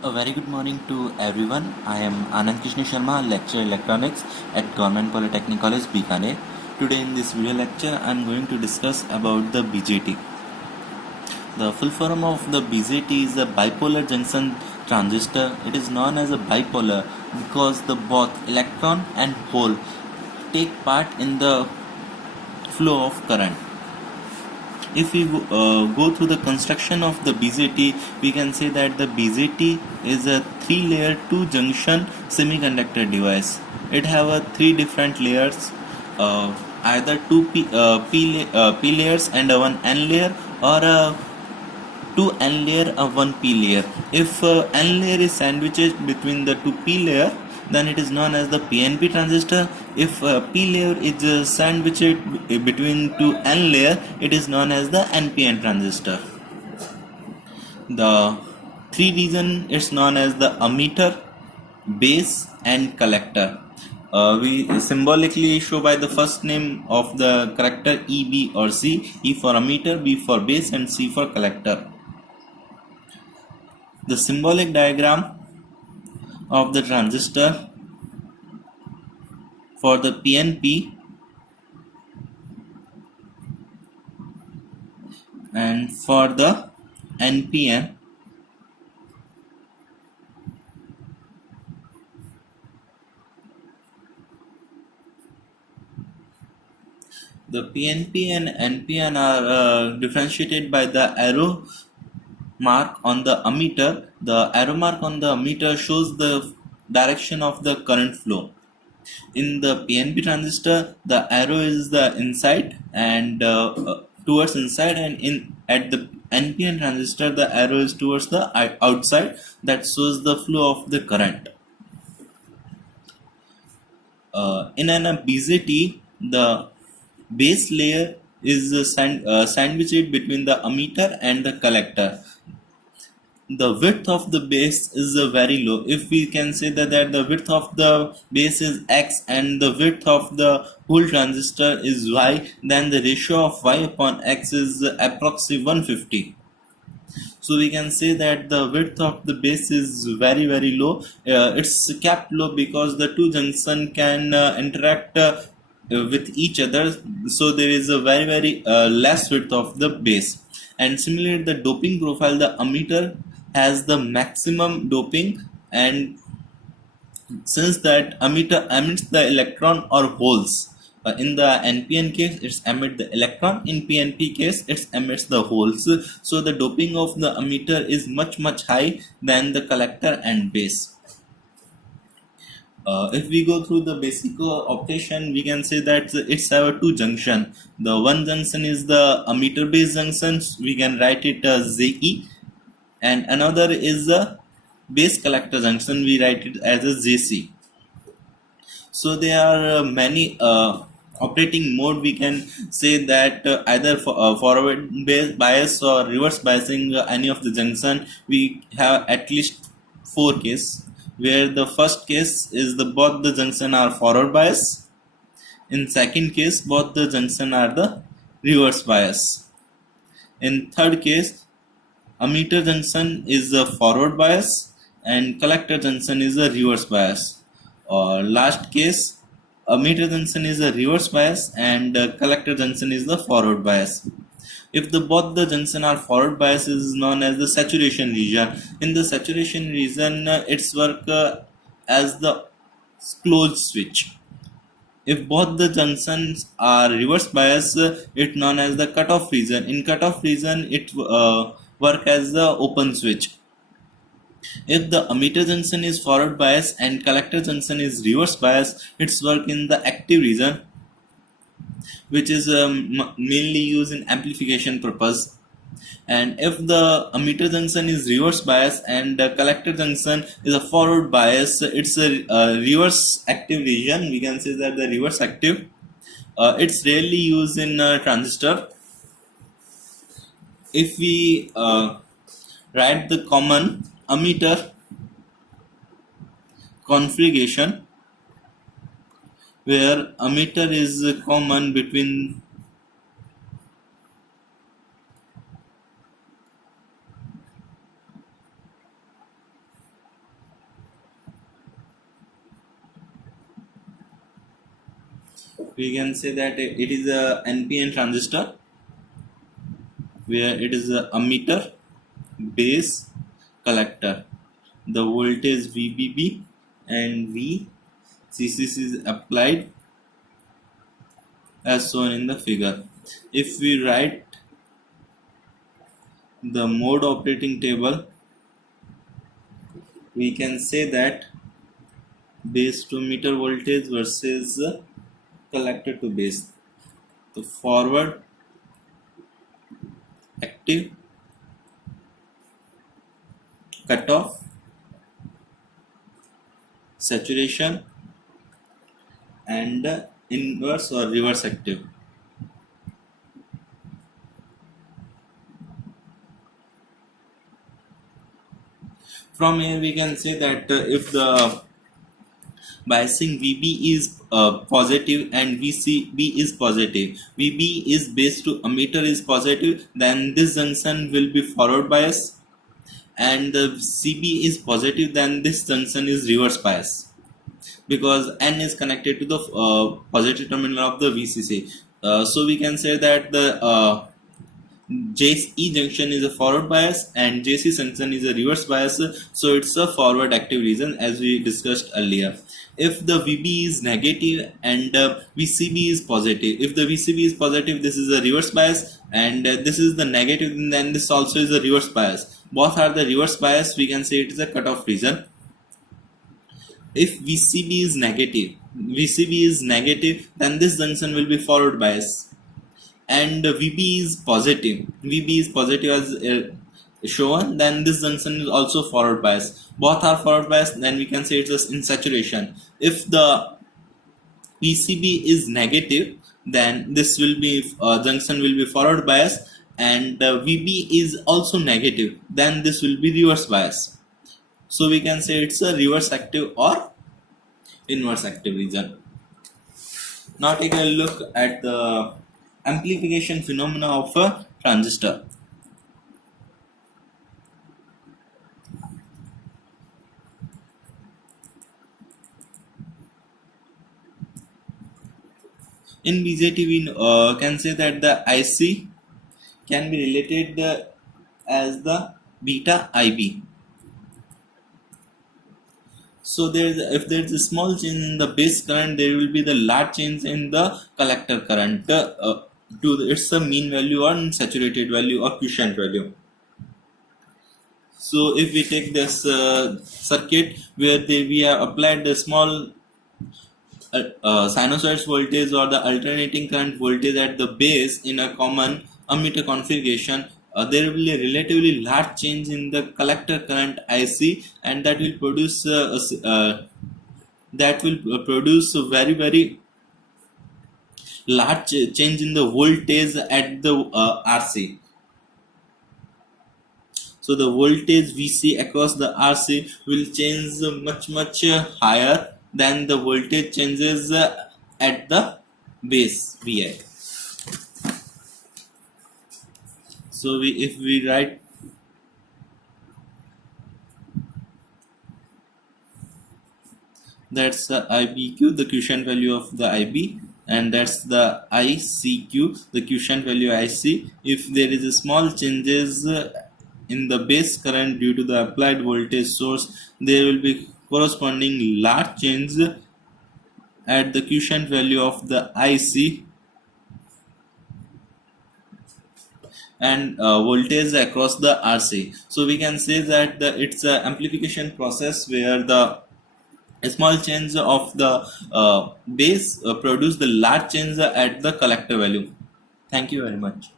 A very good morning to everyone. I am Anand Krishna Sharma, lecturer electronics at Government Polytechnic College, Bikaner. Today in this video lecture, I am going to discuss about the BJT. The full form of the BJT is a bipolar junction transistor. It is known as a bipolar because the both electron and hole take part in the flow of current. If we go through the construction of the BJT, we can say that the BJT is a three-layer two-junction semiconductor device. It have a three different layers, either P layers and a one N layer, or a two N layer and one P layer. If N layer is sandwiched between the two P layer, then it is known as the PNP transistor. If P layer is sandwiched between two N layer, it is known as the NPN transistor. The three region is known as the emitter, base and collector. We symbolically show by the first name of the character E, B or C. E for emitter, B for base and C for collector. The symbolic diagram of the transistor for the PNP and for the NPN. The PNP and NPN are differentiated by the arrow mark on the emitter. The arrow mark on the emitter shows the direction of the current flow. In the PNP transistor, the arrow is the inside and towards inside, and at the NPN transistor, the arrow is towards the outside. That shows the flow of the current. In an BJT, the base layer is sandwiched between the emitter and the collector. The width of the base is very low. If we can say that the width of the base is X and the width of the whole transistor is Y, then the ratio of Y upon X is approximately 150. So we can say that the width of the base is very low. It's kept low because the two junction can interact with each other, so there is a very less width of the base. And similarly, the doping profile, the emitter has the maximum doping, and since that emitter emits the electron or holes, in the NPN case it's emit the electron, in PNP case it emits the holes, so the doping of the emitter is much high than the collector and base. If we go through the basic operation, we can say that it's have two junction. The one junction is the emitter base junction, we can write it as ZE, and another is the base collector junction, we write it as a JC. So there are many operating mode. We can say that either forward bias or reverse biasing any of the junction. We have at least 4 cases, where the first case is both the junction are forward bias. In second case, both the junction are the reverse bias. In third case, emitter junction is a forward bias and collector junction is a reverse bias. Or last case, emitter junction is a reverse bias and collector junction is the forward bias. If both the junction are forward bias, is known as the saturation region. In the saturation region, its work as the closed switch. If both the junctions are reverse bias, it known as the cutoff region. In cutoff region, it work as the open switch. If the emitter junction is forward bias and collector junction is reverse bias, its work in the active region, which is mainly used in amplification purpose. And if the emitter junction is reverse bias and the collector junction is a forward bias, it's a reverse active region. We can say that the reverse active. It's rarely used in transistor. If we write the common emitter configuration, where emitter is common between We can say that it is a NPN transistor where it is a emitter, base, collector. The voltage VBB and VCC is applied as shown in the figure. If we write the mode operating table, we can say that base to emitter voltage versus collector to base. The forward active, cutoff, saturation, and inverse or reverse active. From here we can say that if the biasing VB is positive and VCB is positive, VB is base to emitter is positive, then this junction will be forward bias, and the CB is positive, then this junction is reverse bias, because N is connected to the positive terminal of the VCC. So we can say that the JE junction is a forward bias and JC junction is a reverse bias, so it's a forward active region as we discussed earlier. If the VB is negative and VCB is positive, if the VCB is positive, this is a reverse bias, and this is the negative, then this also is a reverse bias. Both are the reverse bias, we can say it is a cutoff region. If VCB is negative, then this junction will be forward bias, and VB is positive as shown, then this junction is also forward bias. Both are forward bias, then we can say it's in saturation. If the VCB is negative, then this will be junction will be forward bias, and VB is also negative, then this will be reverse bias. So we can say it's a reverse active or inverse active region. Now take a look at the amplification phenomena of a transistor. In BJT we can say that the IC can be related as the beta IB. So if there is a small change in the base current, there will be the large change in the collector current to its mean value or saturated value or quiescent value. So if we take this circuit where we have applied the small sinusoid voltage or the alternating current voltage at the base in a common ammeter configuration, there will be a relatively large change in the collector current IC, and that will produce very very large change in the voltage at the RC. So the voltage VC across the RC will change much higher than the voltage changes at the base VI. So if we write that's the IBQ, the quiescent value of the IB, and that's the ICQ, the quiescent value IC. If there is a small changes in the base current due to the applied voltage source, there will be corresponding large change at the quiescent value of the IC and voltage across the RC. So we can say that it's an amplification process where the small change of the base produce the large change at the collector value. Thank you very much.